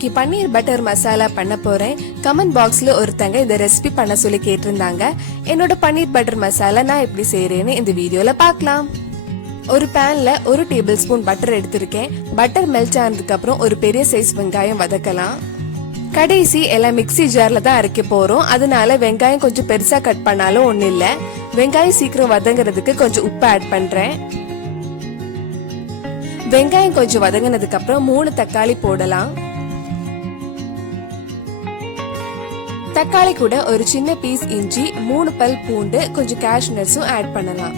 இன்னைக்கு பன்னீர் பட்டர் மசாலா பண்ண போறேன். கமெண்ட் பாக்ஸ்ல ஒருத்தங்க இந்த ரெசிபி பண்ண சொல்லி கேட்டிருந்தாங்க. என்னோட பன்னீர் பட்டர் மசாலா நான் எப்படி செய்யறேன்னு இந்த வீடியோல பார்க்கலாம். ஒரு பேன்ல 1 டேபிள் ஸ்பூன் பட்டர் எடுத்திருக்கேன். பட்டர் மெல்ட் ஆனதுக்கு அப்புறம் ஒரு பெரிய சைஸ் வெங்காயம் வதக்கலாம். கடைசி எல்லாம் மிக்ஸி ஜார்ல தான் அரைக்க போறோம். அதனால வெங்காயம் கொஞ்சம் பெருசா கட் பண்ணாலும் ஒண்ணு இல்ல. வெங்காயம் சீக்கிரம் வதங்குறதுக்கு கொஞ்சம் உப்பு ஆட் பண்றேன். வெங்காயம் கொஞ்சம் வதங்கினதுக்கு அப்புறம் 3 தக்காளி போடலாம். தக்காளி கூட ஒரு சின்ன பீஸ் இஞ்சி, 3 பல் பூண்டு, கொஞ்சம் கேஷ்யூ நட்ஸும் ஆட் பண்ணலாம்.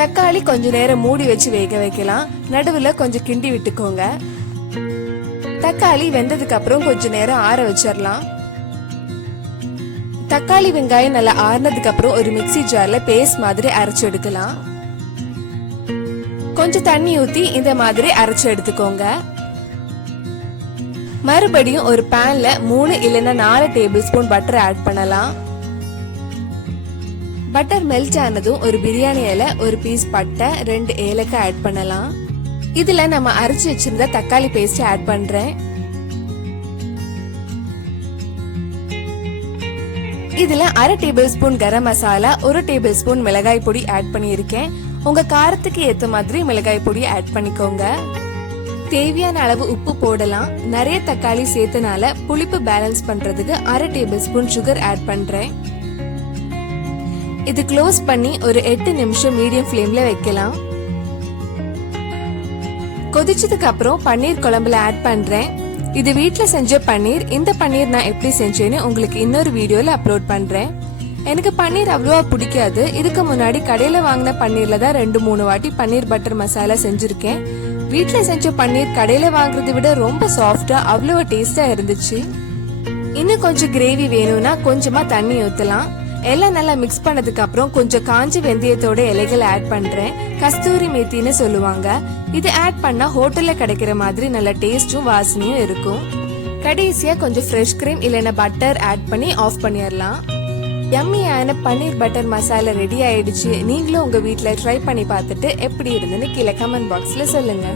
தக்காளி கொஞ்ச நேரம் மூடி வச்சு வேக வைக்கலாம். நடுவுல கொஞ்சம் கிண்டி விட்டுக்கோங்க. தக்காளி வெந்ததுக்கு அப்புறம் கொஞ்ச நேரம் ஆற வச்சிடலாம். தக்காளி வெங்காயம் நல்லா ஆறுனதுக்கு அப்புறம் ஒரு மிக்ஸி ஜார்ல பேஸ்ட் மாதிரி அரைச்சு எடுக்கலாம். கொஞ்சம் தண்ணி ஊத்தி இந்த மாதிரி அரைச்சு எடுத்துக்கோங்க. மறுபடியும் ஒரு பேன்ல 3 இல்லைன்னா 4 டேபிள் ஸ்பூன் பட்டர் ஆட் பண்ணலாம். பட்டர் மெல்ட் ஆனதும் ஒரு பிரியாணி இலை, ஒரு பீஸ் பட்டை, 2 ஏலக்காய் ஆட் பண்ணலாம். இதுல நம்ம அரைச்சு வச்சிருந்த தக்காளி பேஸ்ட் ஆட் பண்றேன். இதுல 1/2 table spoon garam masala, 1 table spoon மிளகாய் பொடி ஆட் பண்ணியிருக்கேன். உங்க காரத்துக்கு ஏத்த மாதிரி மிளகாய் பொடி ஆட் பண்ணிக்கோங்க. தேவையான அளவு உப்பு போடலாம். நிறைய தக்காளி சேர்த்தனால புளிப்பு பேலன்ஸ் பண்றதுக்கு 1/2 டேபிள் ஸ்பூன் சுகர் ஆட் பண்றேன். இது க்ளோஸ் பண்ணி ஒரு 8 நிமிஷம் மீடியம் ஃப்ளேம்ல வைக்கலாம். கொதிச்சதுக்கு அப்புறம் பன்னீர் குழம்புல ஆட் பண்றேன். இது வீட்ல செஞ்ச பன்னீர். இந்த பன்னீர் நான் எப்படி செஞ்சேன்னு உங்களுக்கு இன்னொரு வீடியோல அப்லோட் பண்றேன். எனக்கு பன்னீர் அவ்வளவா பிடிக்காது. இதுக்கு முன்னாடி கடையில வாங்கின பன்னீர்ல தான் 2-3 வாட்டி பன்னீர் பட்டர் மசாலா செஞ்சிருக்கேன். வீட்ல செஞ்ச பன்னீர் கடையில வாங்குறதை விட ரொம்ப சாஃப்டா அவ்வளவு டேஸ்டா இருந்துச்சு. இன்னும் கொஞ்சம் கிரேவி வேணும்னா கொஞ்சமா தண்ணி ஊத்தலாம். எல்லாம் நல்லா மிக்ஸ் பண்ணதுக்கு அப்புறம் கொஞ்சம் காஞ்சி வெந்தயத்தோட இலைகள் ஆட் பண்றேன். கஸ்தூரி மேத்தின்னு சொல்லுவாங்க. இது ஆட் பண்ணா ஹோட்டல்ல கிடைக்கிற மாதிரி நல்ல டேஸ்டும் வாசனையும் இருக்கும். கடைசியா கொஞ்சம் ஃப்ரெஷ் கிரீம் இல்லைன்னா பட்டர் ஆட் பண்ணி ஆஃப் பண்ணிடலாம். யம்மியான பன்னீர் பட்டர் மசாலா ரெடி ஆயிடுச்சு. நீங்களும் உங்க வீட்ல ட்ரை பண்ணி பார்த்துட்டு எப்படி இருந்துன்னு கீழே கமெண்ட் பாக்ஸ்ல சொல்லுங்க.